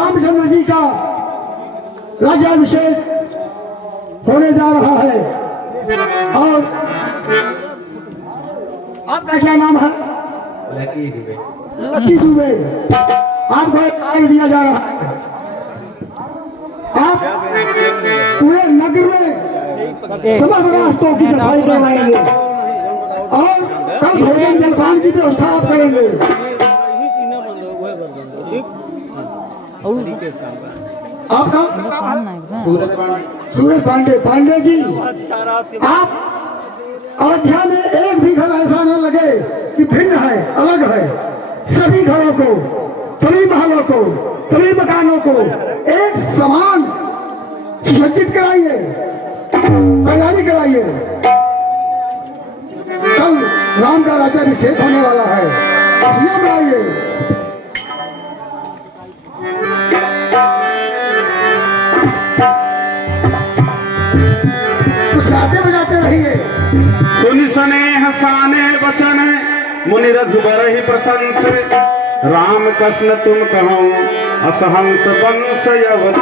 रामचंद्र जी का राज्याभिषेक होने जा रहा है। और आपका क्या नाम है? लकी दुबे। लकी दुबे। आपको एक कार्ड दिया जा रहा है। आप पूरे नगर में समस्त रास्तों की सफाई करवाएंगे और कल भोजन जलपान की व्यवस्था आप करेंगे। आपका सूरज पांडे। पांडे जी, आप अयोध्या में एक भी घर ऐसा न लगे कि भिन्न है, अलग है। सभी घरों को, सभी महलों को, सभी मकानों को एक समान सुसज्जित कराइए, तैयारी कराइए। कल राम का राज्याभिषेक होने वाला है, ये बनाइए। कुछ गाते बजाते रहिए। सुनि सने हसाने वचन मुनि रघुबर ही प्रशंस राम कृष्ण तुम कहो असहंस वंश यवत।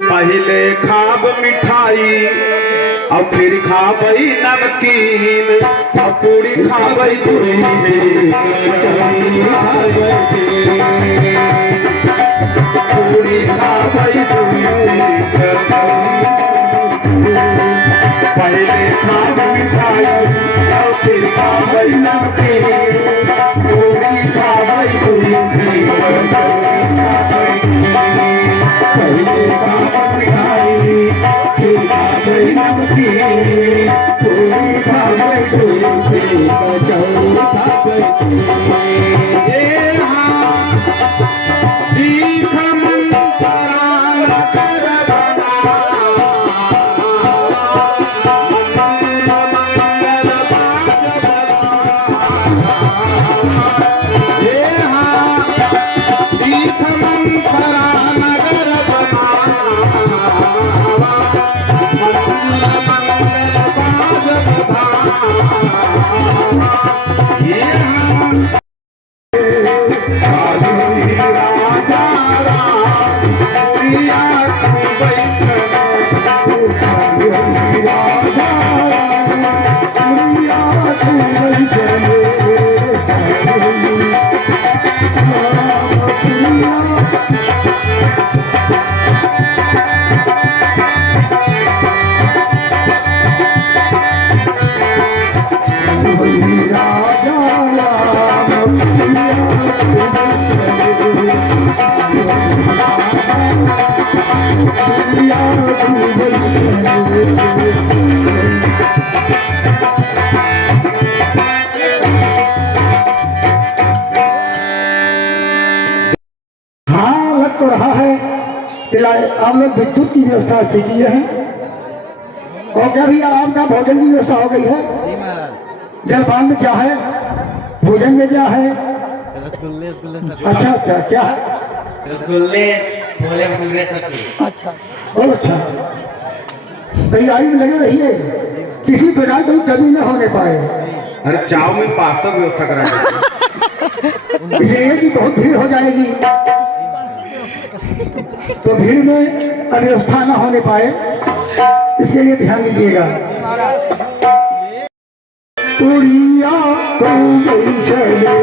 पहले खाब मिठाई और फिर खाबई नमकीन और पूरी खाबई दूरी पूरी खाबई दूरी। पहले खाब मिठाई और फिर खाबई नमकीन पूरी खाबई दूरी। पहले खाब मिठाई फिर खाबई नमकीन पूरी खाबई दूरी। तो रहा है आप लोग विद्युत की व्यवस्था अच्छी की है और क्या भैया आपका भोजन की व्यवस्था हो गई है? जलपान में क्या है, भोजन में क्या है? अच्छा अच्छा, क्या है? रसगुल्ले, छोले भटूरे सब्जी। अच्छा, बहुत अच्छा। तैयारी में लगे रहिए, किसी प्रकार कोई कमी न होने पाए। अरे चाउमीन पास्ता व्यवस्था करा इसलिए कि बहुत भीड़ हो जाएगी, तो भीड़ में अव्यवस्था न होने पाए, इसके लिए ध्यान दीजिएगा। उड़िया को चले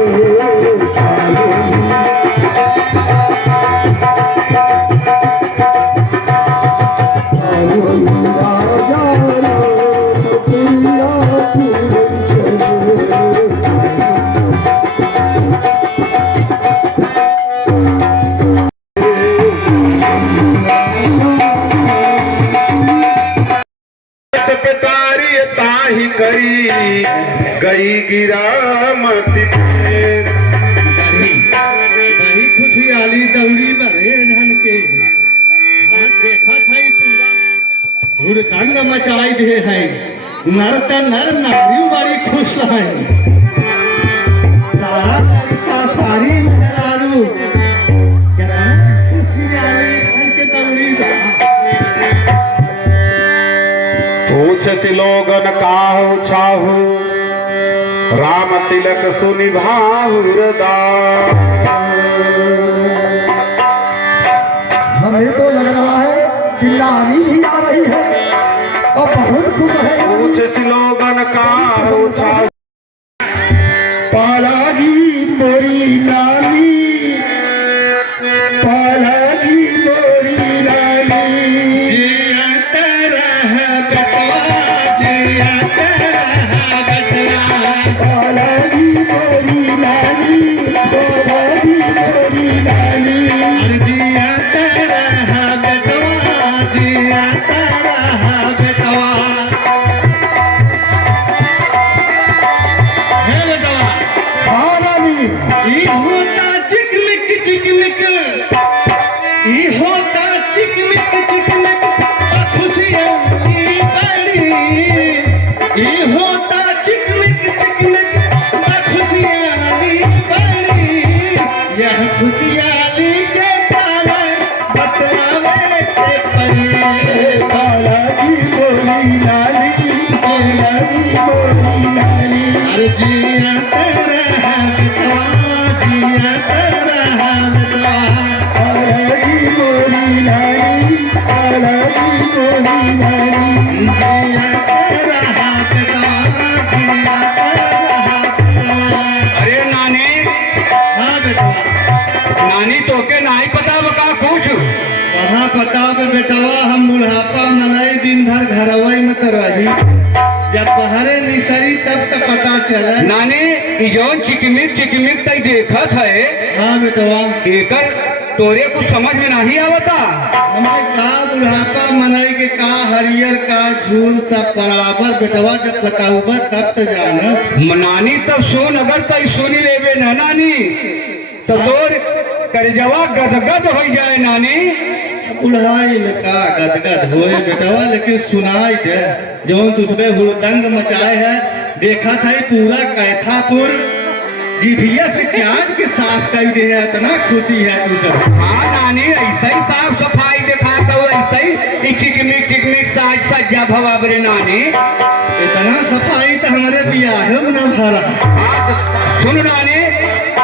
करी गई गिरामती बड़ी खुशहाली दौड़ी भरे धन के हाथ देखा था पूरा हुड़कंग मचाई दे है। नर त नर नारी बड़ी खुश है, सारा लड़का सारी मेहरारू खुशहाली धन के दौड़ी पूछ सिलोगन काहू छाहू राम तिलक सुनिभाहुरदा। हमें तो लग रहा है कि लाली भी आ रही है और बहुत खुश है। कुछ स्लोगन का उछाल। पालाजी मोरी लाली, पालाजी मोरी लाली, जियत रह बेटवा, जियत रह बेटवा। पालाजी मोरी लाली, पालाजी मोरी लाली। जियत रह बेटवा, जियत रह बेटवा। हे बेटवा, हाँ लाली, ई होता चिकमिक चिकमिक, ई होता चिकमिक चिकमिक, खुशियाँ की बड़ी। ई होता चिकमिक चिकमिक, खुशियाँ की बड़ी। यह खुशियाली के कारण बतलावे के पड़ी। पालाजी मोरी लाली, पालाजी मोरी लाली। अरे जियत रह बेटवा, जियत रह बेटवा। पालाजी मोरी लाली, पालाजी मोरी लाली। जियत रह बेटवा, जियत रह बेटवा। अरे नानी, हाँ बेटवा, नानी तोके नहीं पता बका कुछ। कहाँ पता बे बेटवा, हम बुढ़ापा मलाई दिन भर घरवई में तो रही। जब बहरे निसरी तब तो पता चला। नानी ई जौन चिकमिक चिकमिक तई देखत है, हाँ बेटवा, एकर तोरे कुछ समझ में नहीं आवता। हमें का बुढ़ापा मलाई के का हरियर का झूल सब बराबर बेटवा, जब बताऊबा तब तो जाना। नानी तब सुन, अगर तई सुनी लेबे न नानी तो तोर करजवा गदगद हो जाए नानी। बुढ़ाई में का गदगद होए बेटवा, लेकिन सुनाई दे जो तुझे हुड़दंग मचाए है। देखा था पूरा कैथापुर जीभिया से चाट के साफ कर दे है, इतना खुशी है तुझे। हाँ नानी, ऐसे ही साफ सफाई दिखाता हूँ, ऐसे ही चिकमिक चिकमिक साज सज्जा भवाबरे नानी। इतना सफाई तो हमारे बियाह में न भरा। हाँ तो सुन नानी,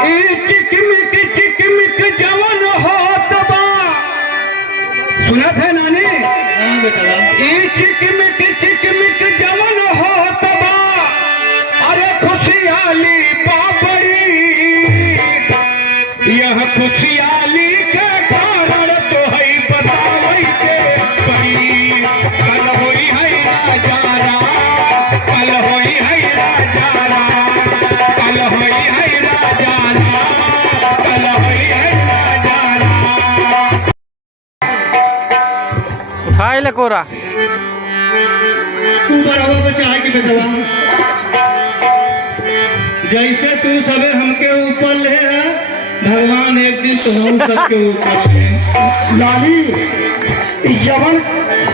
ई चिकमिक चिकमिक जवन होत बा, सुनत है नानी? हाँ बेटवा, ई चिकमिक चिकमिक जवन होत बा, अरे खुशियाली बाबरी। यह खुशियाली के कारण तो है बतावई के पड़ी। कल होई है राजा राम, कल होई है राजा राम, कल होई है राजा राम, कल होई है राजा राम। उठाए ले कोरा। तू बराबर बचा के बेटवा, जैसे तू सबे हमके ऊपर ले है, भगवान एक दिन तो हम सबके ऊपर ले। लाली, ई जवन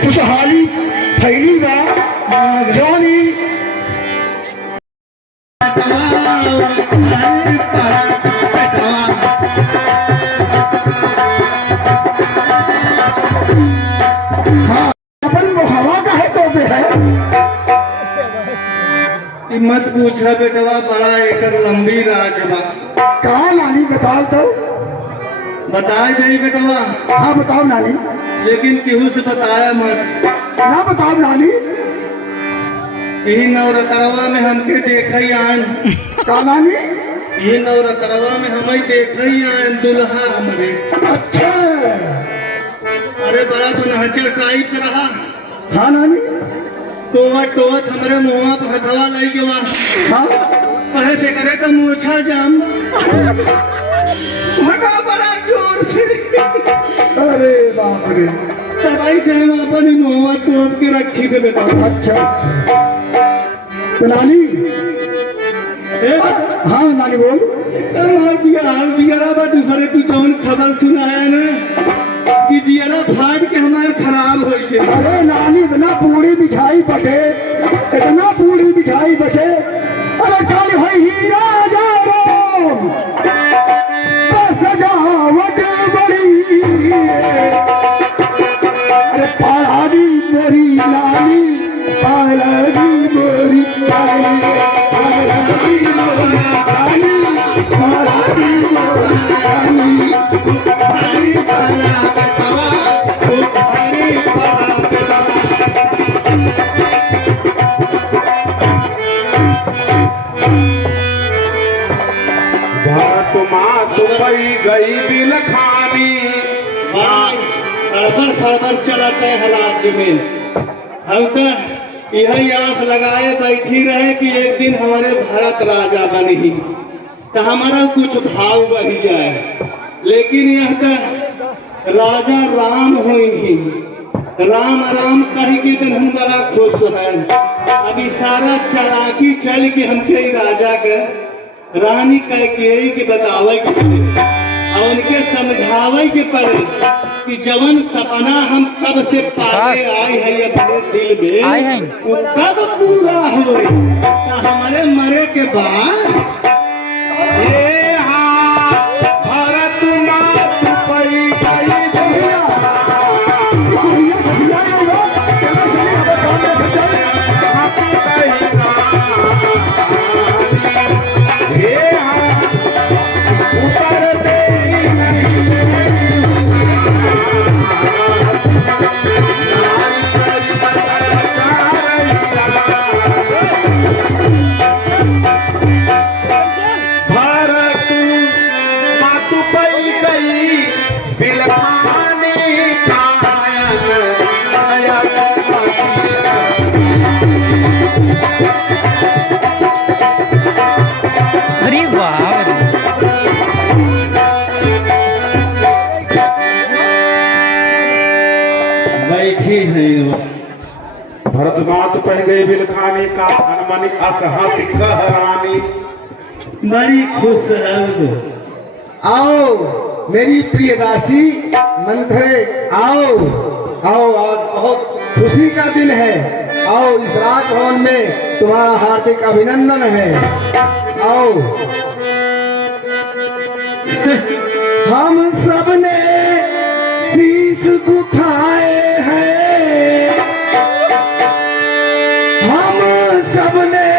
खुशहाली फैली बा, जौनी हाँ अपन वो हवा का है तो है। ई मत पूछा बेटवा, बड़ा एक लंबी राज बा। कहा नानी बताओ तो। बताए नहीं बेटवा, हाँ बताओ नानी। लेकिन केहू से बताया मत। ना बताओ नानी। यही नवरतरवा में हमके देखई आन। कहा नानी? ये नवरतरवा में हमें देखई आन दुल्हा हमरे। अच्छा, अरे बड़ा बनहचर टाइप रहा। हाँ नानी। टोवत टोवत हमरे मुँह पर हथवा लई के बा। हाँ कहे से करे तो मूछा जाम भगा बड़ा जोर से। अरे बाप रे। तबाई से हम अपनी मुँह तोप के रखी थे बेटा। अच्छा अच्छा, तो नानी। ए, हाँ नानी बोल। एकदम बियारा बा दूसरे तू जौन खबर सुनाया ना कि जियारा फाट के हमारे खराब हो गए। अरे नानी, इतना पूरी मिठाई बटे, इतना पूरी मिठाई बटे। अरे कल भाई हीरा जा रो, सजावट बड़ी। अरे पालादी मोरी लाली, पालादी मोरी लाली, पालादी भरत मात पई गई बिलखानी। भाई सरबर सरबर चलते हैं राज्य में। हम तो यही आस लगाए बैठी रहे कि एक दिन हमारे भारत राजा बनी तो हमारा कुछ भाव बढ़ जाए, लेकिन यह तो राजा राम हुई ही राम राम कह के दिन हम बड़ा खुश है। अभी सारा चालाकी चल के हमके ही राजा के रानी कह के बतावे के पड़े और उनके समझावे के पड़े कि जवन सपना हम कब से पाले आए हैं अपने दिल में वो कब पूरा हो हमारे मरे के बाद। भरत मात पई गई अरे वाह बैठी है भरत मात पह गई बिलखानी का हनुमनि असहस कहरानी। बड़ी खुश है वो। आओ मेरी प्रिय दासी मंथरे, आओ आओ, आज बहुत खुशी का दिन है। आओ इस राज भवन में तुम्हारा हार्दिक अभिनंदन है। आओ हम सब ने शीश उठाए हैं, हम सब ने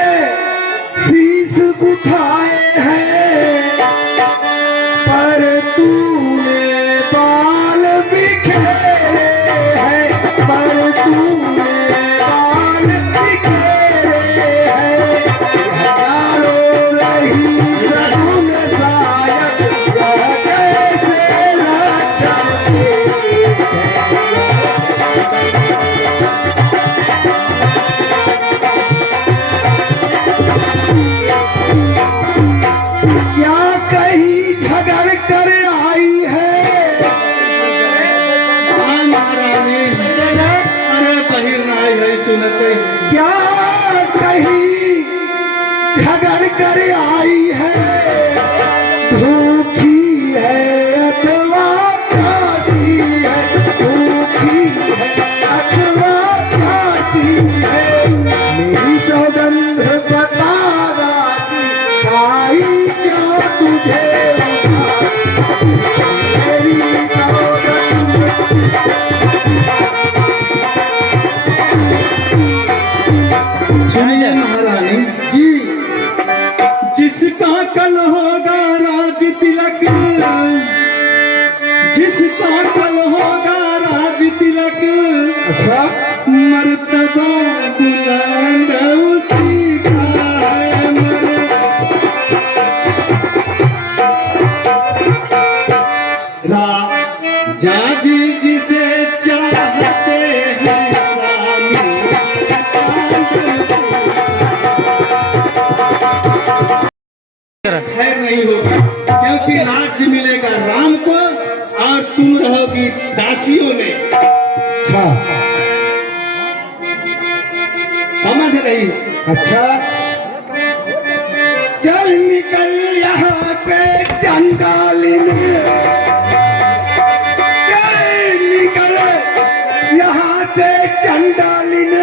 शीश उठाए हैं, पर तूने बाल बिखेरे हैं, पर तूने बाल बिखेरे हैं। हजारों रही सगुन सायक यह कैसे लक्षण क्या कहीं झगड़ कर आई है। महारानी अरे बहिर नाई है सुनते क्या कहीं झगड़ कर आई है, भूखी है अथवा प्यासी है, भूखी है अथवा प्यासी है। मेरी सौगंध बता राजी छाई क्यों तुझे मेरी सौगंध। सुनिए महारानी जी जिसका कल होगा राज तिलक, जिसका कल होगा राज तिलक, अच्छा मर्तबा बुलंद उसी का है राजा जी जिसे चाहते हैं रानी खैर नहीं होगी, क्योंकि राज्य मिलेगा राम को और तुम रहोगी दासियों में। अच्छा समझ रही? अच्छा चल निकल यहाँ से चंडालिन, चल निकल यहाँ से चंडालिन।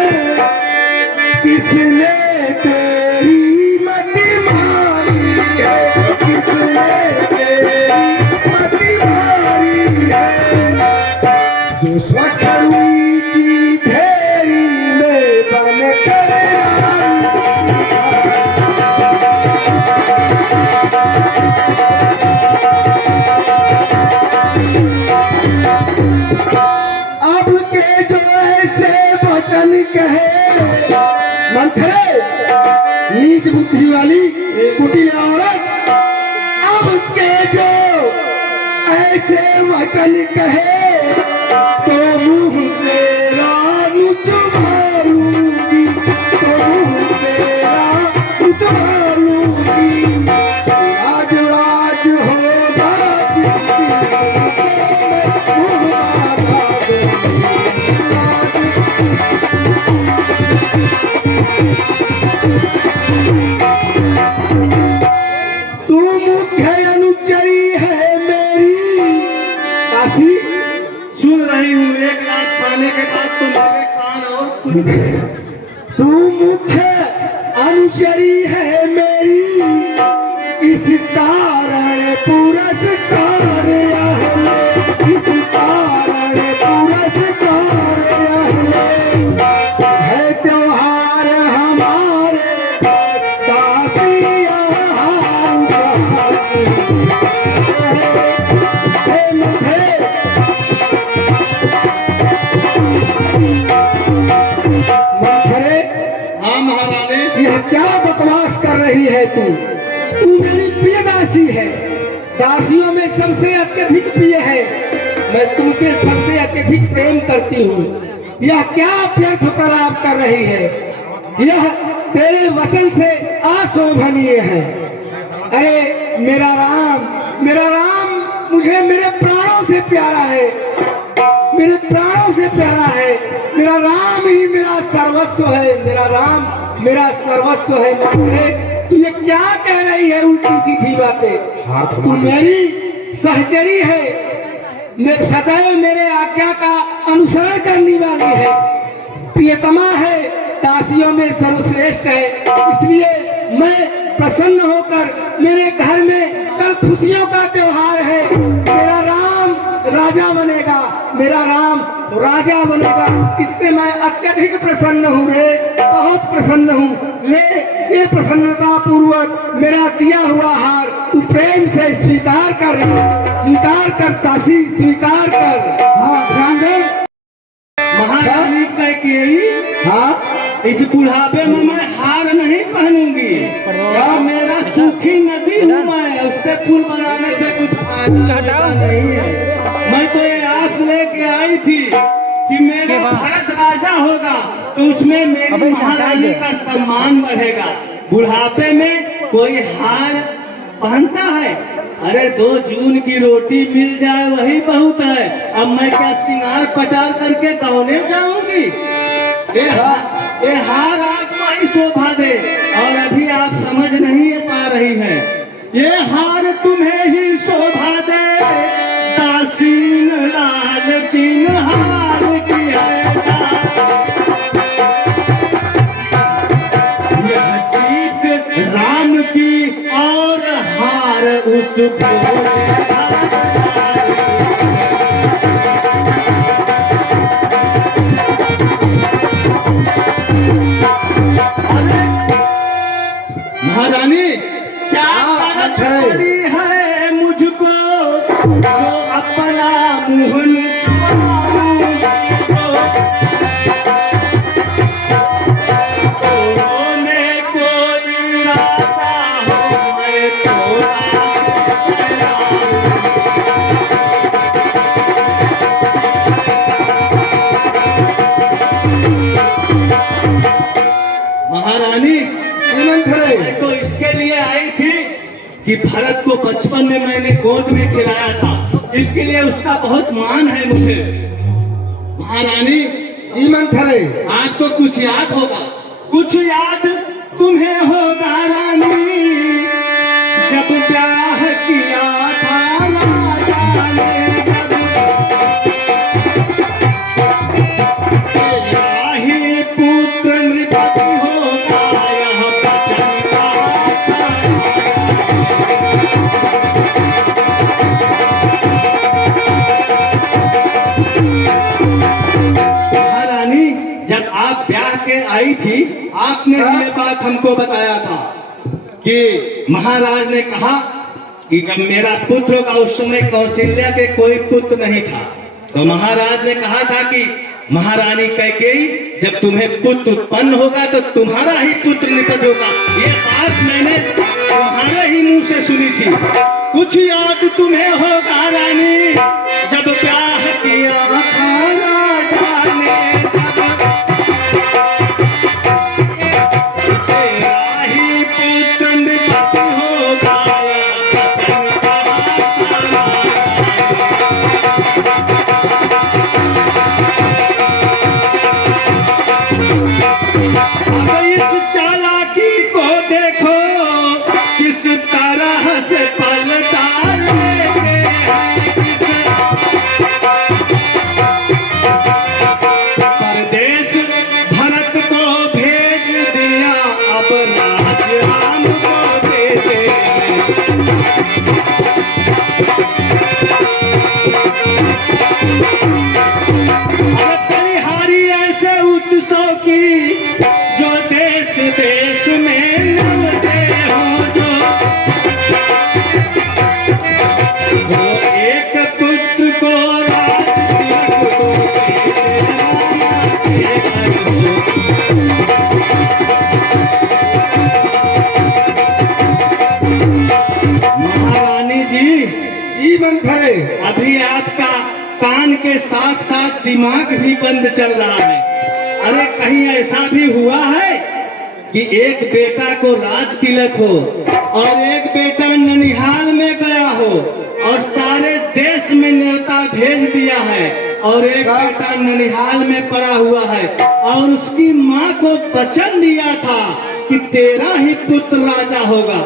किसने तेरी मति मारी है, किसने तेरी मति मारी है। जो स्वच्छ रुई की ढेरी में बन कर अब के जो ऐसे वचन कहे मंथरे, नीच बुद्धि वाली कुटिल औरत, अब के जो ऐसे वचन कहे तो मुंह तेरा नुच मारूंगी, तो मुंह तेरा नुच मारूंगी। राज राज होगा जिसकी मुंह मारा तू मुख्य अनुचरी है मेरी। काशी सुन रही हूँ, एक लाख खाने के बाद तो मेरे कान और सुन गए। तू मुख्य अनुचरी है मेरी, इस कारण पुरस्कार आहले, इस कारण पुरस्कार आहले। है त्योहार हमारे दासिया मंथरे, हाँ महारानी। यह क्या बकवास कर रही है तू? तू मेरी प्रिय दासी है, दासियों में सबसे अत्यधिक प्रिय है, मैं तुमसे सबसे अत्यधिक प्रेम करती हूँ। यह क्या व्यर्थ प्रलाप कर रही है? यह तेरे वचन से अशोभनीय है। अरे मेरा राम मुझे मेरे प्राणों से प्यारा है, मेरे प्राणों से प्यारा है। मेरा राम ही मेरा सर्वस्व है, मेरा राम मेरा सर्वस्व है। मंथरे, तू ये क्या कह रही है उल्टी सीधी बातें? तू मेरी सहचरी है, सदैव मेरे आज्ञा का अनुसरण करने वाली है, प्रियतमा है, दासियों में सर्वश्रेष्ठ है। इसलिए मैं प्रसन्न होकर, मेरे घर में कल खुशियों का त्योहार है, मेरा राम राजा बनेगा, मेरा राम राजा बनेगा। इससे मैं अत्यधिक प्रसन्न हूँ रे, बहुत प्रसन्न हूँ। ले ये प्रसन्नता पूर्वक मेरा दिया हुआ हार तू प्रेम से स्वीकार कर, स्वीकार कर दासी, स्वीकार कर। हाँ ध्यान दे महारानी कह के हाँ, इस बुढ़ापे में मैं हार नहीं पहनूंगी। क्या मेरा सूखी नदी हूँ मैं, उस पे पुल बनाने से कुछ फायदा नहीं है। मैं तो ये आस लेके आई थी कि मेरा भारत राजा होगा तो उसमें मेरी महारानी का सम्मान बढ़ेगा। बुढ़ापे में कोई हार पहनता है? अरे 2 जून की रोटी मिल जाए वही बहुत है। अब मैं क्या सिंगार पटाल करके गाँव जाऊंगी? ये हार आपको ही शोभा दे, और अभी आप समझ नहीं पा रही हैं। ये हार तुम्हें ही शोभा दे, दासीन लाल चीन हार की है। यह जीत राम की और हार उसको। महारानी क्या करनी है मुझको, जो अपना मुहन में कोई राजा हो मैं तो महारानी मैं तो इसके लिए आई थी कि भरत को बचपन में मैंने गोद में खिलाया था, इसके लिए उसका बहुत मान है मुझे। महारानी जी मंथरे, आपको कुछ याद होगा, कुछ याद तुम्हें होगा रानी, जब ब्याह किया था राजा ने, ही पुत्र नृपति होगा यह वचन कहा था। महारानी जब आप ब्याह के आई थी, आपने ये बात हमको बताया था कि महाराज ने कहा कि जब मेरा पुत्र होगा, उस समय कौशल्या के कोई पुत्र नहीं था, तो महाराज ने कहा था कि महारानी कैकेयी, जब तुम्हें पुत्र उत्पन्न होगा तो तुम्हारा ही पुत्र निपत होगा। ये बात मैंने तुम्हारे ही मुंह से सुनी थी। कुछ याद तुम्हें होगा रानी, जब ब्याह किया था राजा ने, जब तेरा ही पुत्र निपत होगा। अब इस चालाकी को देखो, किस तरह से पलटा लेते हैं। परदेश भरत को भेज दिया, अब राज राम को देते हैं। अब बलिहारी ऐसे उत्सव की, जो देश देश में नमते हो, जो एक पुत्र को राज तिलक को देते हो। महारानी जी मंथरे, अभी आपका कान के साथ साथ दिमाग भी बंद चल रहा है। अरे कहीं ऐसा भी हुआ है कि एक बेटा को राज तिलक हो और एक बेटा ननिहाल में गया हो और सारे देश में न्योता भेज दिया है, और एक बेटा ननिहाल में पड़ा हुआ है और उसकी माँ को वचन दिया था कि तेरा ही पुत्र राजा होगा।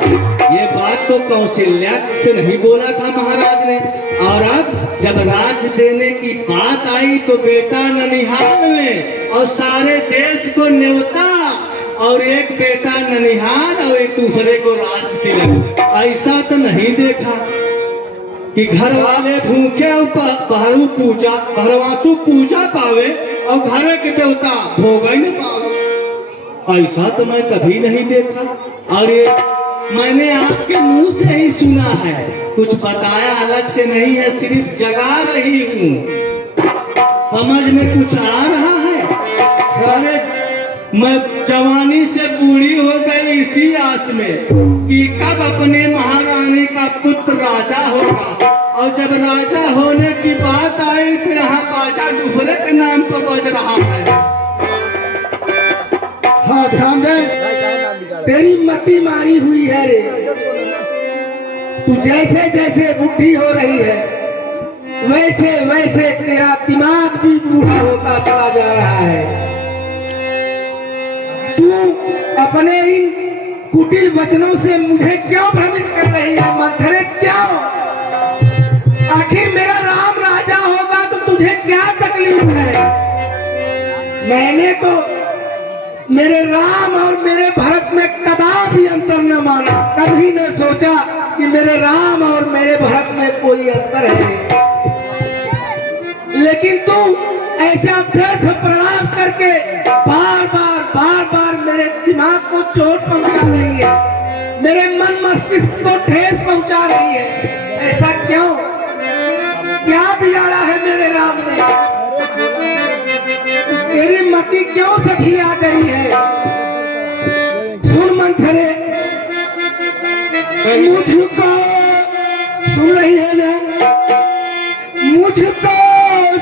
ये बात तो कौशल्या से नहीं बोला था महाराज ने, और अब जब राज देने की बात आई तो बेटा ननिहाल में और सारे देश को न्योता, और एक बेटा ननिहाल और एक दूसरे को राज तिलक। ऐसा तो नहीं देखा कि घर वाले भूखे पहरू पूजा भरवासु पूजा पावे और घर के देवता भोग ही न पावे। ऐसा तो मैं कभी नहीं देखा, और ये मैंने आपके मुंह से ही सुना है, कुछ बताया अलग से नहीं है, सिर्फ जगा रही हूँ। समझ में कुछ आ रहा है? अरे मैं जवानी से बूढ़ी हो गई इसी आस में कि कब अपने महारानी का पुत्र राजा होगा, और जब राजा होने की बात आई तो यहाँ बाजा दूसरे के नाम पर बज रहा है। हाँ ध्यान दे, तेरी मति मारी हुई है रे। तू जैसे जैसे बुढ़ी हो रही है वैसे वैसे तेरा दिमाग भी बूढ़ा होता चला जा रहा है। तू अपने इन कुटिल वचनों से मुझे क्यों भ्रमित कर रही है मंथरे? क्यों? आखिर मेरा राम राजा होगा तो तुझे क्या तकलीफ है? मैंने तो मेरे राम और मेरे भरत में कदापि अंतर न माना, कभी न सोचा कि मेरे राम और मेरे भरत में कोई अंतर है। लेकिन तू ऐसा व्यर्थ प्रणाम करके बार बार मेरे दिमाग को चोट पहुंचा रही है, मेरे मन मस्तिष्क को ठेस पहुंचा रही है। ऐसा क्यों? क्या बिगाड़ा है मेरे राम ने? तेरी मति क्यों सठिया गई है? सुन मंथरे, मुझको सुन रही है ना? मुझको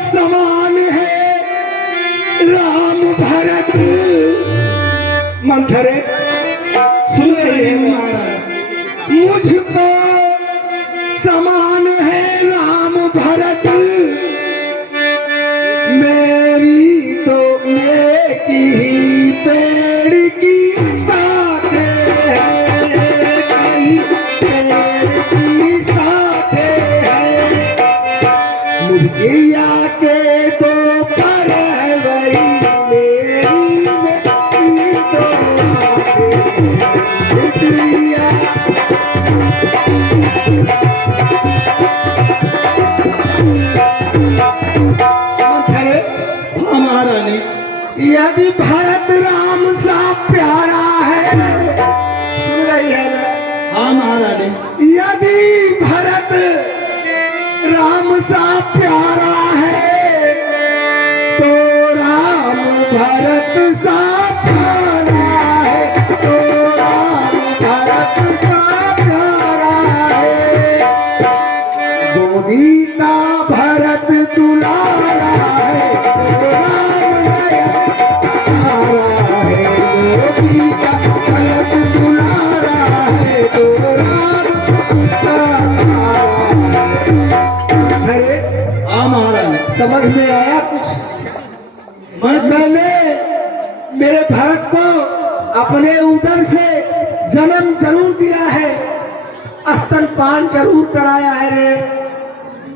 समान है राम भरत। मंथरे सुन रही है महाराज? मुझको समान है राम भरत, मेरी तो नेकी ही पेड़ की साथ है, कहीं पेड़ की साथ है। मुरझिया के तो पर है वही मेरी तो मुरझिया। महारानी, यदि भरत राम सा प्यारा है, सुन रही है ना? हाँ महारानी, यदि भरत राम सा प्यारा है तो गीता भरत दुलारा है तो राम नयनतारा है। जो गीता भरत दुलारा है तो राम अरे हाँ महाराज। समझ में आया कुछ? मैंने मेरे भरत को अपने उदर से जन्म जरूर दिया है, स्तनपान जरूर कराया है रे,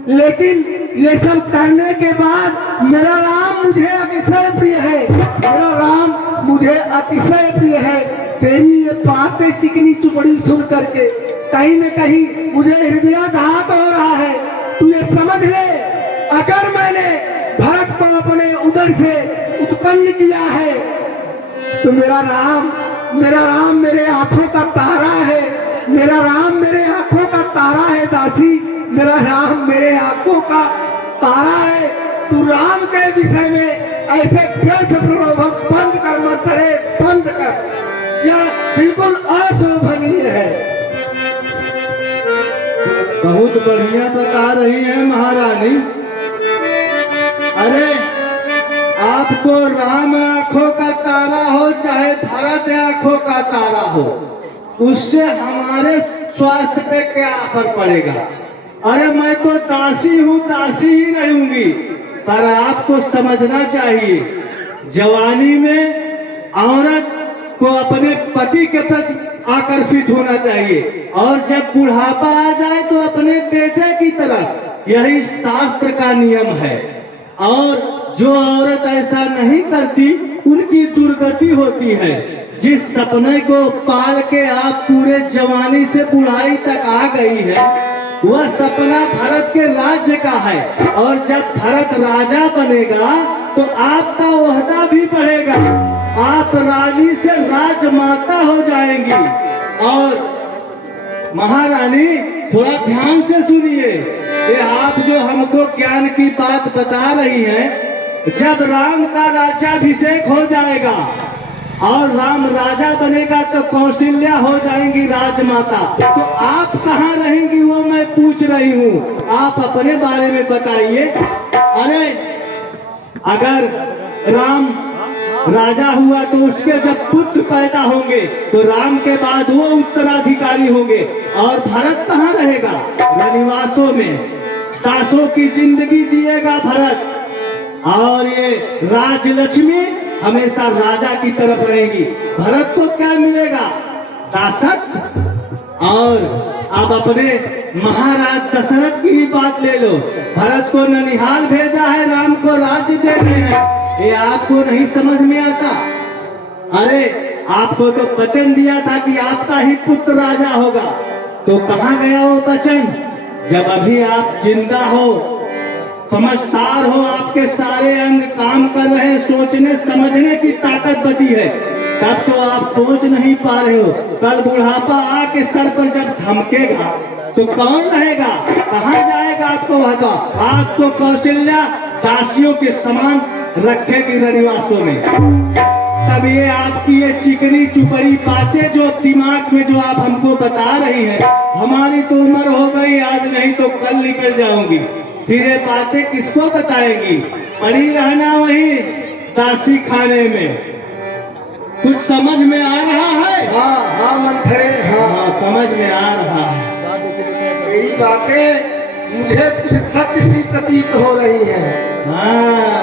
लेकिन ये सब करने के बाद मेरा राम मुझे अतिशय प्रिय है, मेरा राम मुझे अतिशय प्रिय है। तेरी ये बातें चिकनी चुपड़ी सुन करके कहीं न कहीं मुझे हृदयाघात हो रहा है। तू ये समझ ले, अगर मैंने भरत को अपने उदर से उत्पन्न किया है तो मेरा राम मेरे आंखों का तारा है, मेरा राम मेरे आंखों का तारा है दासी, मेरा राम मेरे आंखों का तारा है। तू राम के विषय में ऐसे व्यर्थ प्रलोभन बंद कर, मत करे, बंद कर, यह बिल्कुल अशोभनीय है। बहुत बढ़िया बता रही है महारानी। अरे आपको राम आंखों का तारा हो चाहे भरत आंखों का तारा हो, उससे हमारे स्वास्थ्य पे क्या असर पड़ेगा? अरे मैं तो दासी हूँ, दासी ही रहूंगी। पर आपको समझना चाहिए, जवानी में औरत को अपने पति के प्रति आकर्षित होना चाहिए और जब बुढ़ापा आ जाए तो अपने बेटे की तरफ। यही शास्त्र का नियम है और जो औरत ऐसा नहीं करती उनकी दुर्गति होती है। जिस सपने को पाल के आप पूरे जवानी से बुढ़ाई तक आ गई है, वह सपना भरत के राज्य का है और जब भरत राजा बनेगा तो आपका ओहदा भी बढ़ेगा, आप रानी से राजमाता हो जाएंगी। और महारानी थोड़ा ध्यान से सुनिए, ये आप जो हमको ज्ञान की बात बता रही हैं, जब राम का राज्याभिषेक हो जाएगा और राम राजा बनेगा तो कौशल्या हो जाएंगी राजमाता, तो आप कहाँ रहेंगी वो मैं पूछ रही हूँ। आप अपने बारे में बताइए। अरे अगर राम राजा हुआ तो उसके जब पुत्र पैदा होंगे तो राम के बाद वो उत्तराधिकारी होंगे और भरत कहाँ रहेगा? रनिवासों में दासों की जिंदगी जिएगा भरत, और ये राजलक्ष्मी हमेशा राजा की तरफ रहेगी। भरत को क्या मिलेगा? दासत्व। और अब अपने महाराज दशरथ की ही बात ले लो, भरत को ननिहाल भेजा है राम को राज्य देने हैं, ये आपको नहीं समझ में आता? अरे आपको तो वचन दिया था कि आपका ही पुत्र राजा होगा, तो कहाँ गया वो वचन? जब अभी आप जिंदा हो, समझदार हो, आपके सारे अंग काम कर रहे हैं, सोचने समझने की ताकत बची है, तब तो आप सोच नहीं पा रहे हो। कल बुढ़ापा आके सर पर जब धमकेगा तो कौन रहेगा? कहाँ जाएगा आपको वहदा? आपको कौशल्या दासियों के समान रखेगी रनिवासों में। तब ये आपकी ये चिकनी चुपड़ी बातें जो दिमाग में जो आप हमको बता रही हैं, हमारी तो उम्र हो गई, आज नहीं तो कल निकल जाऊंगी, फिर ये बातें किसको बताएंगी? पड़ी रहना वही दासी खाने में। कुछ समझ में आ रहा है? हाँ हाँ मंथरे, हाँ हाँ समझ में आ रहा है। तेरी बातें मुझे कुछ सत्य सी प्रतीत हो रही हैं। हाँ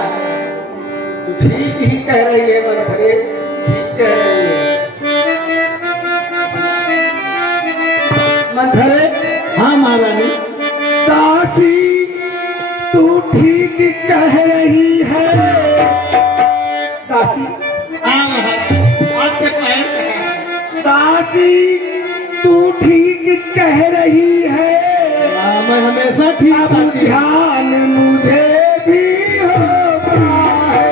तू ठीक ही कह रही है मंथरे, ठीक कह रही है मंथरे। हाँ महारानी। दासी तू ठीक कह रही है दासी। आपके पैर कहाँ? दासी तू ठीक कह रही है, मैं हमेशा ठीक अब कहती हूँ। ध्यान मुझे भी होता है,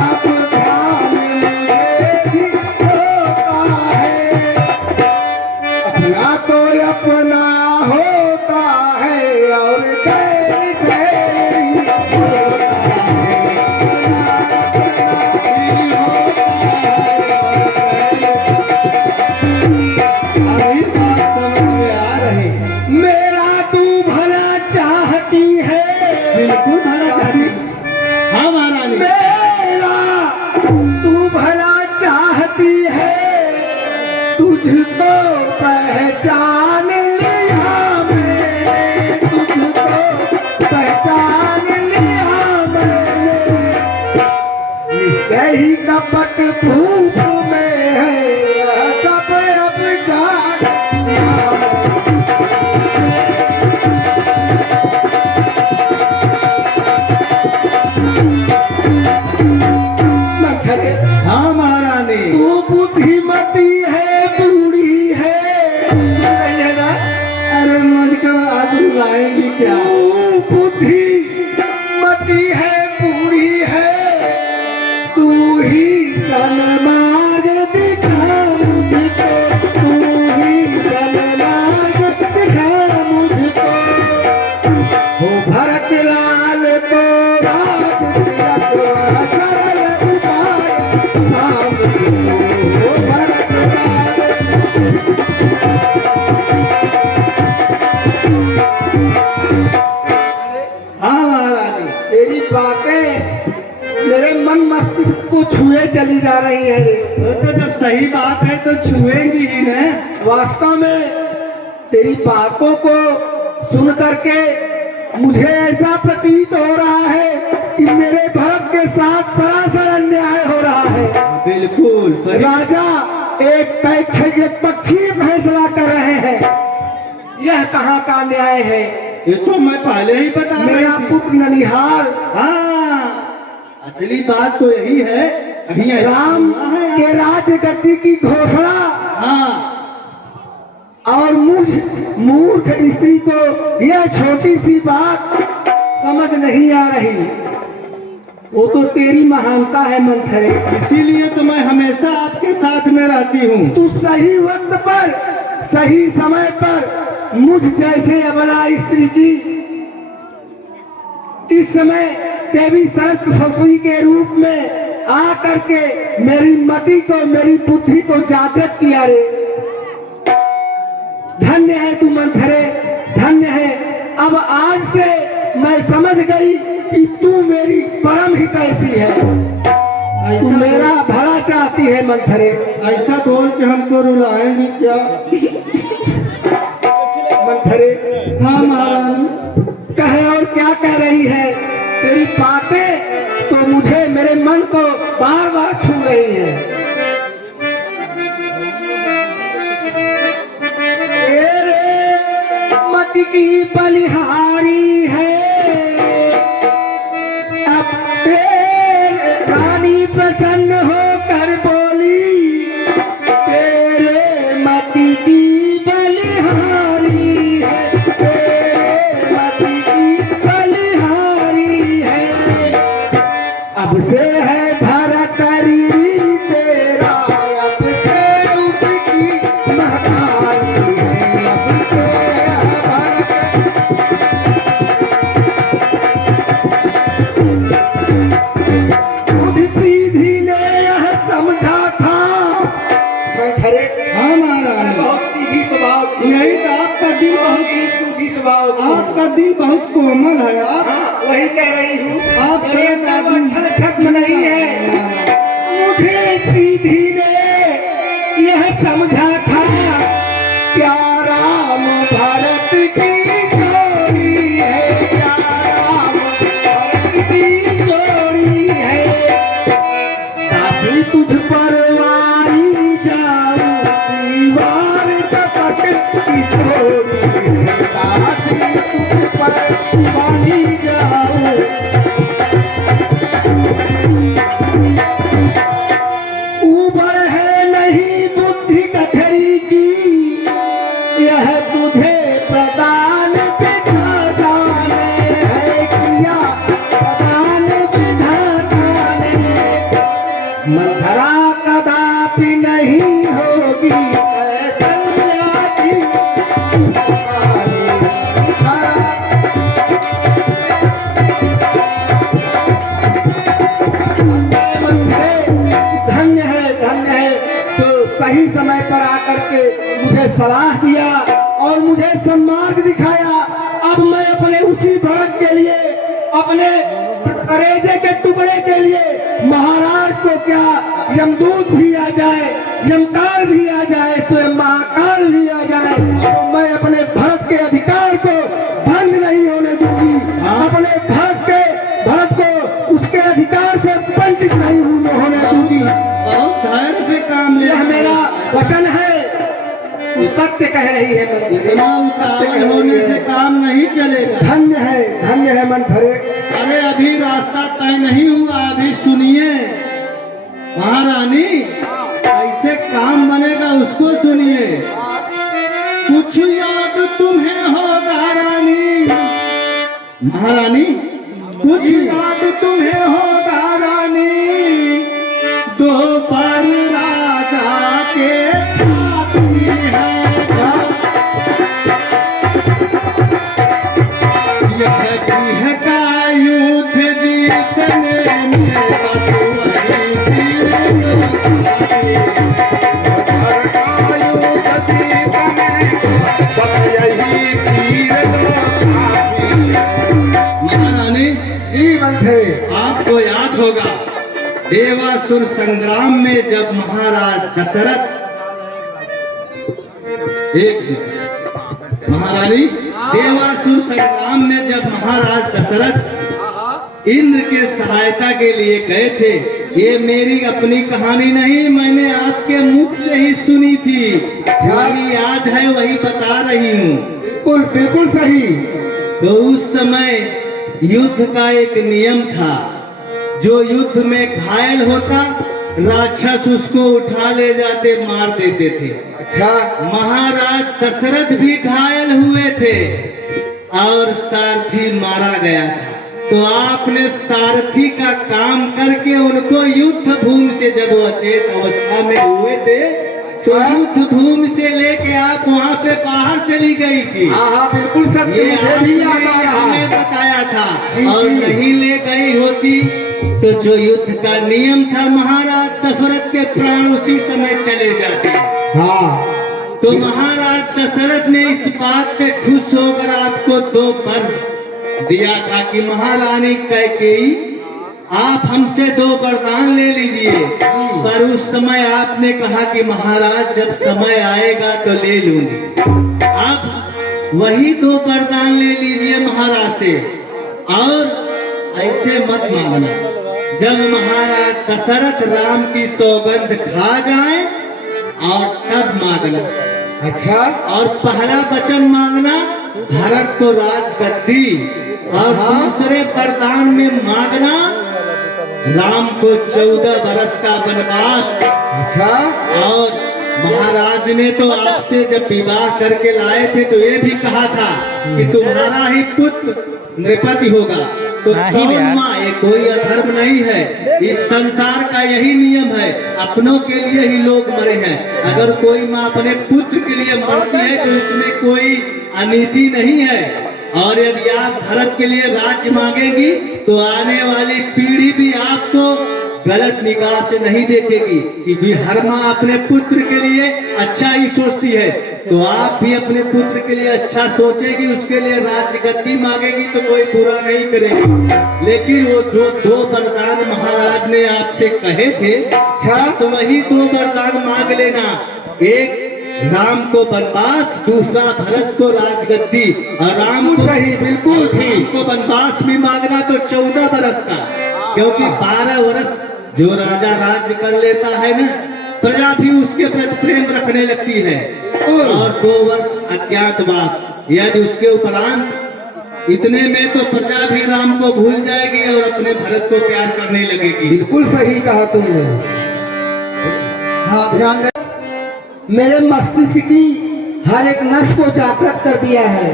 अब ध्यान मुझे भी होता है, अपना तो अपना होता है और गैर गैर ही होता अभी बात समझ में आ रही है। है। मेरा तू भला चाहती तुझको पहचान लिया मैंने, तुझको पहचान लिया मैंने, निश्चय ही कपट भूप में है यह सब अब जान लिया मैंने। हाँ महारानी। तू बुद्धिमती है बूढ़ी है, नहीं है ना? अरे मुझको आप लाएंगी क्या? तू बुद्धिमती है बूढ़ी है, तू ही सन्मार्ग दिखा मुझको, तू ही सन्मार्ग दिखा मुझको। हो भरत लाल को राज तिलक सरल उपाय नाम हो भरत लाल। हाँ महारानी। तेरी बातें मेरे मन मस्तिष्क को छुए चली जा रही है रे। वो तो जब सही बात है तो छुएंगी ही ना। वास्तव में तेरी बातों को सुन करके मुझे ऐसा प्रतीत हो रहा है कि मेरे भरत के साथ सरासर अन्याय हो रहा है। बिल्कुल सही। राजा एक पक्षी फैसला कर रहे हैं, यह कहाँ का न्याय है? ये तो मैं पहले ही बता रही मेरा थी। पुत्र ननिहाल हाँ, असली बात तो यही है। कहीं ऐसा राम हुआ है? के राजगद्दी की घोषणा हाँ, और मुझ मूर्ख स्त्री को यह छोटी सी बात समझ नहीं आ रही। वो तो तेरी महानता है मंथरे, इसीलिए तो मैं हमेशा आपके साथ में रहती हूँ। तू सही वक्त पर सही समय पर मुझ जैसे अबला स्त्री की इस समय देवी सरस्वती के रूप में आ करके मेरी मति को मेरी बुद्धि को जागृत किया रे। धन्य है तू मंथरे, धन्य है। अब आज से मैं समझ गई कि तू मेरी परम हितैषी है, तू मेरा भला चाहती है मंथरे। ऐसा बोल के हमको रुलाएंगी क्या? मंथरे हाँ महारानी। कहे और क्या कह रही है? तेरी बातें तो मुझे मेरे मन को बार बार छू रही है। तेरे मति की बलिहारी है, अब तेरे रानी प्रसन्न होकर बोली, तेरे मति की बलिहारी है, तेरे मति की बलिहारी है। अब से है भरत री तेरा, अब से उसकी महतारी है, अब से है भरत। बुद्धि सीधी ने यह समझा था। मंथरे हाँ महारानी। बहुत सीधी स्वभाव की, यही तो आपका दिल बहुत बहुत, ही सूझी स्वभाव की। आपका दिल बहुत कोमल है। आप वही कह रही हूँ, आप मेरे कहता तो छल छद्म नहीं है। मुझे सीधी ने यह समझा था, क्या राम भरत की जोड़ी है, क्या राम भरत की जोड़ी है। दासी तुझ पर वारी जाऊं, दीवार कपट की तोड़ी है, दासी तुझ पर वारी जाऊं। ऊपर है नहीं बुद्धि कठरी की, यह तुझे प्रदान विधाता ने है किया, प्रदान विधाता ने। मंथरा कदापि नहीं होगी कौशल्या की मंथरा। धन्य है जो सही समय पर आकर के मुझे सलाह दिया और मुझे सन्मार्ग दिखाया। अब मैं अपने उसी भरत के लिए, अपने करेजे के टुकड़े के लिए महाराज को क्या यमदूत भी आ जाए, यमकाल भी आ जाए, स्वयं महाकाल भी आ जाए, तो मैं अपने भरत के अधिकार को भंग नहीं होने दूंगी। अपने भरत को उसके अधिकार से वंचित नहीं होने दूंगी। बहुत धैर्य से काम ले। यह मेरा वचन है, तू सत्य कह रही है। इतना उतावल होने से काम नहीं चलेगा। धन्य है मंथरे। अरे अभी रास्ता तय नहीं हुआ, अभी सुनिए महारानी, कैसे काम बनेगा उसको सुनिए। कुछ याद तुम्हें होगा रानी, महारानी, कुछ याद तुम्हें होगा रानी, दोपहर राजा के खाती है। यह का युद्ध जीतने में बस वही महारानी जीवन थे। आपको याद होगा देवासुर संग्राम में जब महाराज दशरथ, एक मिनट महारानी, देवासुर संग्राम में जब महाराज दशरथ इंद्र के सहायता के लिए गए थे, ये मेरी अपनी कहानी नहीं, मैंने आपके मुख से ही सुनी थी। वही याद है, वही बता रही हूँ। बिल्कुल बिल्कुल सही। तो उस समय युद्ध का एक नियम था, जो युद्ध में घायल होता राक्षस उसको उठा ले जाते, मार देते थे। अच्छा, महाराज दशरथ भी घायल हुए थे और सारथी मारा गया था। तो आपने सारथी का काम करके उनको युद्ध भूमि से, जब वो अचेत अवस्था में हुए थे, तो युद्ध भूमि से लेके आप वहाँ से बाहर चली गई थी। हाँ बिल्कुल सत्य। ये मुझे भी याद आ आपने रहा हमें है। बताया था। जी, और जी। नहीं ले गई होती तो जो युद्ध का नियम था, महाराज दशरथ के प्राण उसी समय चले जाते। हाँ तो महाराज दशरथ ने इस बात पे खुश होकर आपको 2 वर दिया था कि महारानी कैकेयी, आप हमसे 2 वरदान ले लीजिए। पर उस समय आपने कहा कि महाराज जब समय आएगा तो ले लूंगी। आप वही 2 वरदान ले लीजिए महाराज से, और ऐसे मत मांगना। जब महाराज दशरथ राम की सौगंध खा जाए और तब मांगना। अच्छा, और पहला वचन मांगना भरत को राजगद्दी, और दूसरे वरदान में मांगना राम को 14 बरस का वनवास। अच्छा। और महाराज ने तो आपसे जब विवाह करके लाए थे तो ये भी कहा था कि तुम्हारा ही पुत्र नृपति होगा। तो नहीं कौन यार। माँ, ये कोई अधर्म नहीं है, इस संसार का यही नियम है, अपनों के लिए ही लोग मरे हैं। अगर कोई माँ अपने पुत्र के लिए मरती है तो उसमें कोई अनीति नहीं है। और यदि आप भरत के लिए राज्य मांगेगी तो आने वाली पीढ़ी भी आपको गलत निगाह से नहीं देखेगी, कि हर माँ अपने पुत्र के लिए अच्छा ही सोचती है। तो आप भी अपने पुत्र के लिए अच्छा सोचेगी, उसके लिए राजगद्दी मांगेगी तो कोई बुरा नहीं करेगी। लेकिन वो जो 2 वरदान महाराज ने आपसे कहे थे, तो वही 2 वरदान मांग लेना। एक राम को वनवास, दूसरा भरत को राजगद्दी। और राम को, सही, बिल्कुल ठीक। को वनवास भी मांगना तो 14 बरस का, क्योंकि 12 वर्ष जो राजा राज्य कर लेता है ना, प्रजा भी उसके प्रति प्रेम रखने लगती है। और 2 वर्ष अज्ञातवास, यदि उसके उपरांत इतने में तो प्रजा भी राम को भूल जाएगी और अपने भरत को प्यार करने लगेगी। बिल्कुल सही कहा तुमने। हाँ, ध्यान दे। मेरे मस्तिष्क की हर एक नस को जागृत कर दिया है।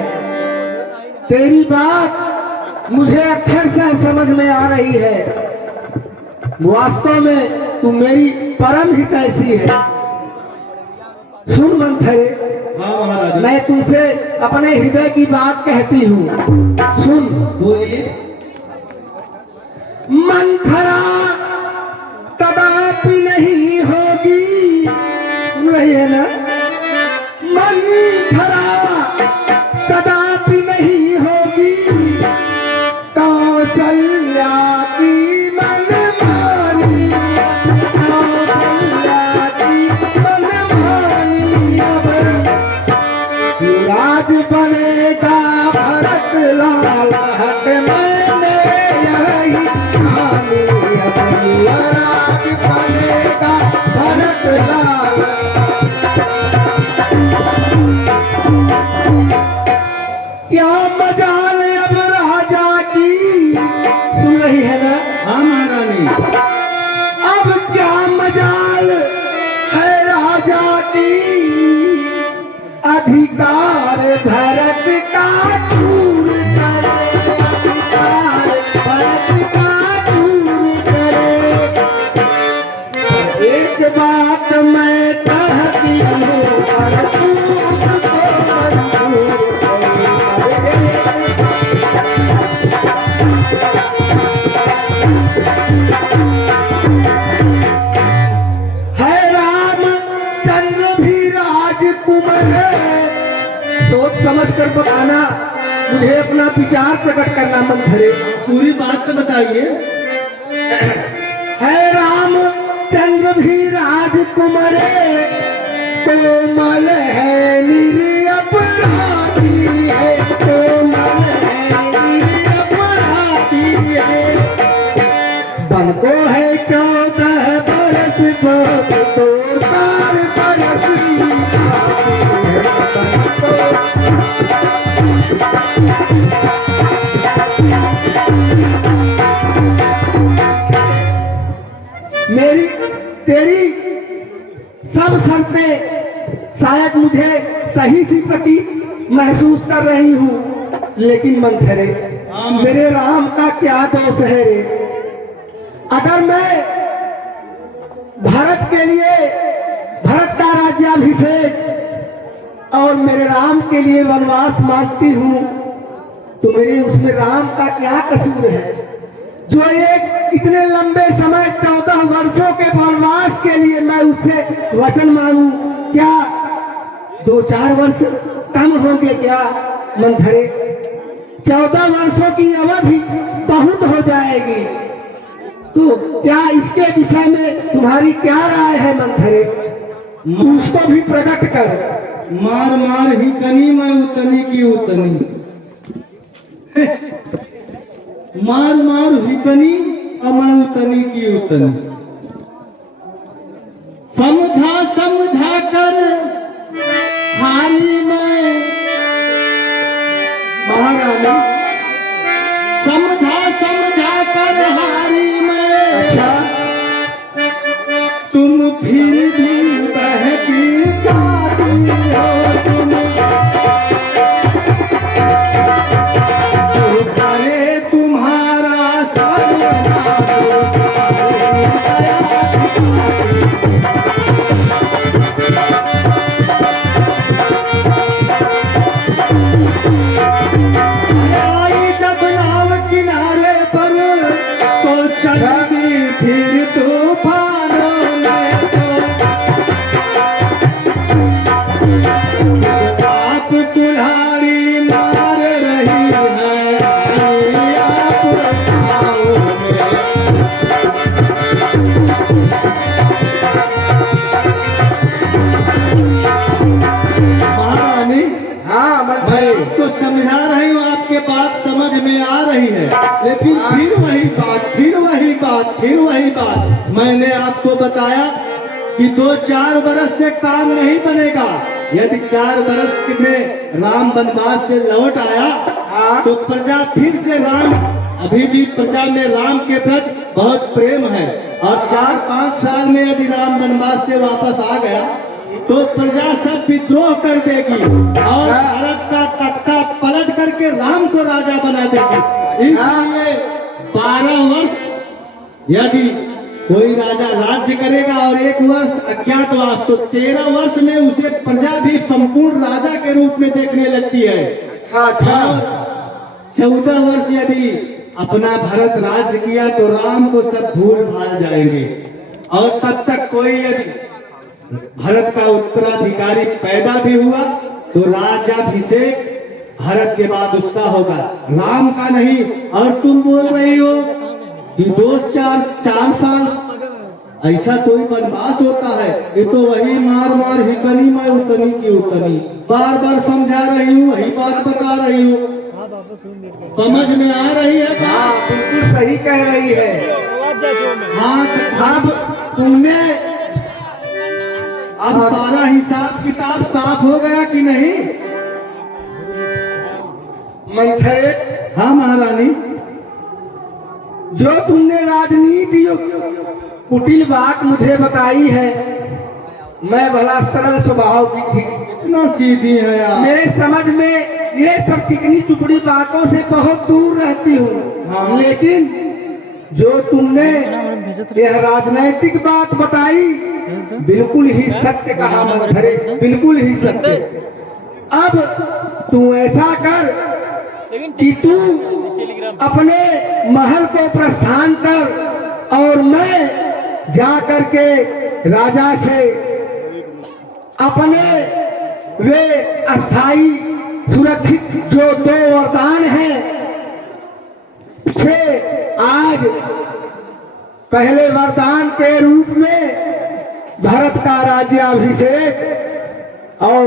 तेरी बात मुझे अक्षर से समझ में आ रही है। वास्तव में तू मेरी परम हितैषी है। सुन मंथरे, हाँ महाराज, मैं तुमसे अपने हृदय की बात कहती हूँ, सुन। बोलिए। मंथरा कदापि नहीं होगी, सुन रही है ना? मंथरा कदापि नहीं होगी कौशल्या की मनमानी। राज बनेगा भरत लाल हट मैंने यही ठानी अपनी राज बनेगा भरत लाल। क्या मजाल अब राजा की, सुन रही है ना? हाँ महारानी। अब क्या मजाल है राजा की, अधिकार भरत का चूर करे, अधिकार भरत का चूर करे। पर एक बात मैं कहती हूँ, भरत को मंजूर करे। है रामचंद्र भी राजकुमार है, सोच समझ कर बताना, मुझे अपना विचार प्रकट करना मंथरे। पूरी बात तो बताइए। है रामचंद्र भी राजकुमार कोमल है निरपराधी है, कोमल है निरपराधी है। बन को है 14 बरस बहुत तो 4 बरस की बाकी है बन को। मेरी तेरी सब शर्तें शायद मुझे सही सी प्रतीत महसूस कर रही हूँ, लेकिन मंथरे मेरे राम का क्या दोष है रे? अगर मैं भारत के लिए भारत का राज्याभिषेक और मेरे राम के लिए वनवास मांगती हूँ, तो मेरे उसमें राम का क्या कसूर है जो एक इतने लंबे समय 14 वर्षों के वनवास के लिए मैं उससे वचन मांगू? क्या 2-4 वर्ष कम होंगे क्या मंथरे? 14 वर्षों की अवधि बहुत हो जाएगी, तो क्या इसके विषय में तुम्हारी क्या राय है मंथरे? उसको भी प्रकट कर। मार मार ही कनी मैं उतनी की उतनी। मार मार ही कनी और मैं उतनी की उतनी। समझा समझा कर हारी मैं महारानी, समझा समझा कर हारी मैं। अच्छा, तुम फिर भी बहकी जाती हो, तुम जो करे तुम्हारा सर्वनाश, आई जब नाव किनारे पर तो चल दी फिर तूफानों में, तो आप कुल्हाड़ी मार रही है आप पाँव में। महारानी, हाँ मैं मंथरे, आपको समझा रही हूँ, आपके बात समझ में आ रही है, लेकिन फिर वही बात, फिर वही बात, फिर वही बात। मैंने आपको बताया कि 2-4 बरस से काम नहीं बनेगा। यदि 4 बरस में राम वनवास से लौट आया तो प्रजा फिर से राम, अभी भी प्रजा में राम के प्रति बहुत प्रेम है, और 4-5 साल में यदि राम वनवास से वापस आ गया तो प्रजा सब विद्रोह कर देगी और भारत का तख्ता पलट करके राम को राजा बना देगी। इसलिए 12 वर्ष यदि कोई राजा राज्य करेगा और 1 वर्ष अज्ञातवास, तो 13 वर्ष में उसे प्रजा भी संपूर्ण राजा के रूप में देखने लगती है। अच्छा, 14 वर्ष यदि अपना भारत राज्य किया तो राम को सब भूल भाल जाएंगे, और तब तक कोई यदि भारत का उत्तराधिकारी पैदा भी हुआ तो राज्याभिषेक भारत के बाद उसका होगा, राम का नहीं। और तुम बोल रही हो कि 2-4 साल ऐसा कोई बदमाश होता है? ये तो वही मार मार हिकनी मैं उतनी की उतनी, बार बार समझा रही हूँ, वही बात बता रही हूँ। समझ में आ रही है बात? हाँ बिल्कुल सही कह रही है। हाँ तो अब तुमने अब सारा हिसाब किताब साफ हो गया कि नहीं? मंथरे, हाँ महारानी। जो तुमने राजनीति कुटिल बात मुझे बताई है, मैं भला सरल स्वभाव की थी, इतना सीधी है आप। मेरे समझ में ये सब चिकनी चुपड़ी बातों से बहुत दूर रहती हूँ। हाँ। लेकिन जो तुमने यह राजनैतिक बात बताई, बिल्कुल ही सत्य कहा मंथरे, बिल्कुल ही सत्य। अब तू ऐसा कर कि तू अपने महल को प्रस्थान कर और मैं जा करके राजा से अपने वे अस्थाई सुरक्षित जो 2 वरदान हैं उसे आज पहले वरदान के रूप में भरत का राज्याभिषेक और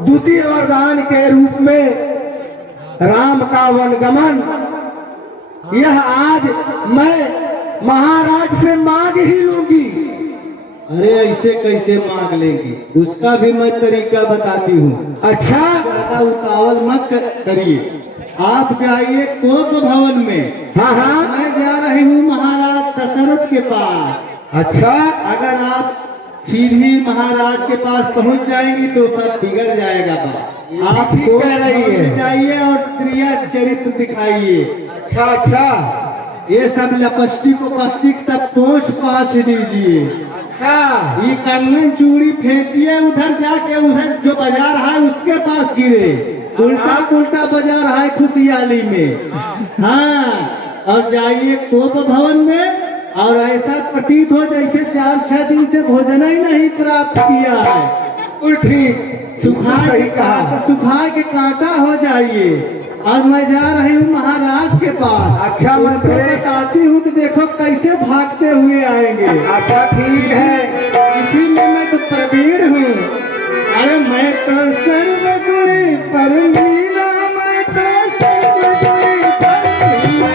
द्वितीय वरदान के रूप में राम का वनगमन, यह आज मैं महाराज से मांग ही लूंगी। अरे ऐसे कैसे मांग लेंगी? उसका भी मैं तरीका बताती हूँ। अच्छा, ज्यादा उतावल मत करिए। आप जाइए कोप भवन में। हाँ हाँ, मैं जा रही हूँ महाराज दशरथ के पास। अच्छा, अगर आप सीधी महाराज के पास पहुँच जाएंगी तो सब बिगड़ जाएगा बात। आप ठीक कोप कह रही भवन है। में जाइए और क्रिया चरित्र दिखाइए। अच्छा अच्छा, ये सब लपस्टिक उपस्टिक सब पोष पाछ दीजिए। अच्छा, ये कंगन चूड़ी फेंकिए उधर जाके, उधर जो बाजार है उसके पास गिरे। उल्टा उल्टा बाजार है खुशियाली में। हाँ, और जाइए कोप भवन में और ऐसा प्रतीत हो जैसे 4-6 दिन से भोजन ही नहीं प्राप्त किया है। बिल्कुल ठीक, सुखा सही के कहा। सुखा के कांटा हो जाइए। और मैं जा रही हूँ महाराज के पास। अच्छा, उनको मंत्री। बताती हूँ तो देखो कैसे भागते हुए आएंगे। अच्छा ठीक है। इसी में मैं तो प्रवीण हूँ। अरे मैं तो सर्वगुणी परवीना, मैं तो सर्वगुणी परवीना।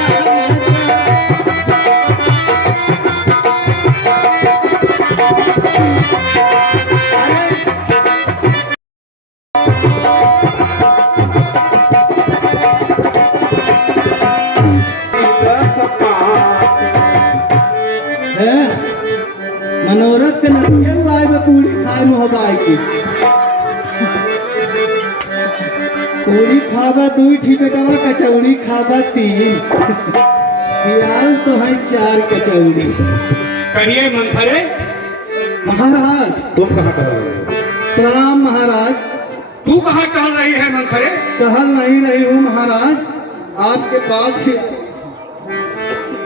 मनोरथ के नदिया हुआ है पूरी खाए मुहबाई की। पूरी खावा 2 बेटवा, कचौड़ी खावा 3। खियाल तो है 4 कचौड़ी। कहिए मंथरे, महाराज तुम कहाँ कर रहे हो? प्रणाम महाराज। तू कहाँ टहल रही है मंथरे? टहल नहीं रही हूँ महाराज, आपके पास से।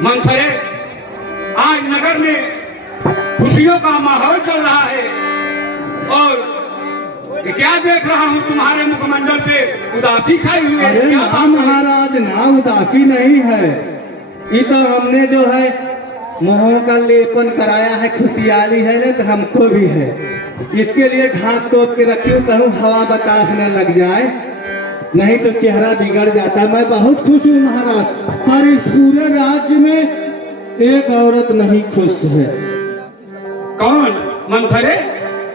मंथरे, आज नगर में खुशियों का माहौल चल रहा है और ये क्या देख रहा हूँ तुम्हारे मुखमंडल पे उदासी छाई हुई है। अरे क्या ना बात है? महाराज, ना उदासी नहीं है। ये तो हमने जो है मुंहों का लेपन कराया है, खुशियाली है ना, तो हमको भी है। इसके लिए ढाक टोप के रखी हूँ, कहूँ हवा बतास न लग जाए, नहीं तो चेहरा बिगड़ जाता। मैं बहुत खुश हूँ महाराज, पर इस पूरे राज्य में एक औरत नहीं खुश है। कौन मंथरे?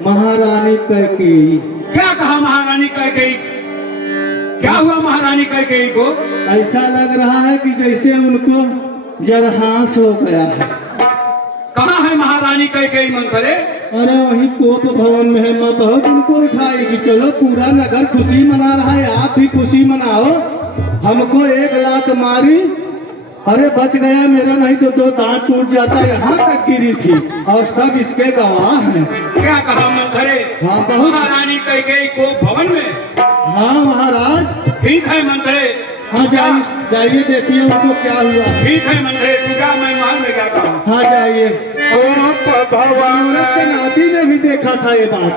महारानी कैकेयी। क्या कहा महारानी कैकेयी? क्या हुआ महारानी कैकेयी को? ऐसा लग रहा है कि जैसे उनको जरहांस हो गया है। कहाँ है महारानी कैकेयी मंथरे? अरे वही कोप भवन में है। मैं बहुत उनको उठाई कि चलो पूरा नगर खुशी मना रहा है, आप भी खुशी मनाओ। हमको एक लात मारी, अरे बच गया मेरा, नहीं तो 2 दांत टूट जाता। यहाँ तक गिरी थी और सब इसके गवाह हैं। क्या कहा मंथरे? हाँ, बहुत। महारानी कैकेयी को भवन में? हाँ महाराज। ठीक है मंथरे। हाँ जाइए देखिए उनको क्या हुआ। ठीक है मंथरे, तू जा, मैं महल में जाता हूँ। हाँ जाइए। औरत के नाती ने भी देखा था ये बात।